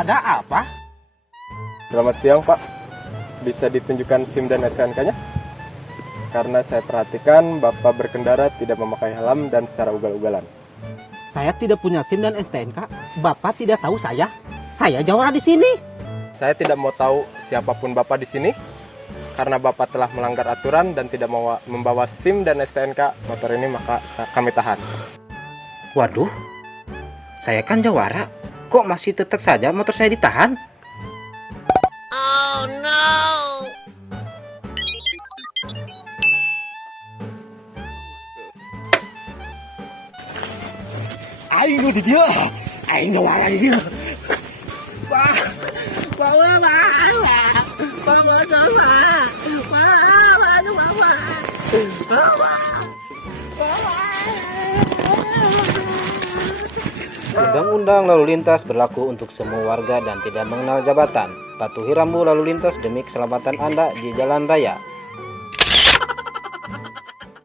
Ada apa? Selamat siang, Pak. Bisa ditunjukkan SIM dan STNK-nya? Karena saya perhatikan Bapak berkendara tidak memakai helm dan secara ugal-ugalan. Saya tidak punya SIM dan STNK. Bapak tidak tahu saya. Saya jawara di sini. Saya tidak mau tahu siapapun Bapak di sini. Karena Bapak telah melanggar aturan dan tidak mau membawa SIM dan STNK motor ini, maka kami tahan. Waduh, saya kan jawara. Kok masih tetap saja motor saya ditahan? Oh no! Aing di dia. Aing jawara di dia. Pak, Pak, Undang-undang lalu lintas berlaku untuk semua warga dan tidak mengenal jabatan. Patuhi rambu lalu lintas demi keselamatan Anda di jalan raya.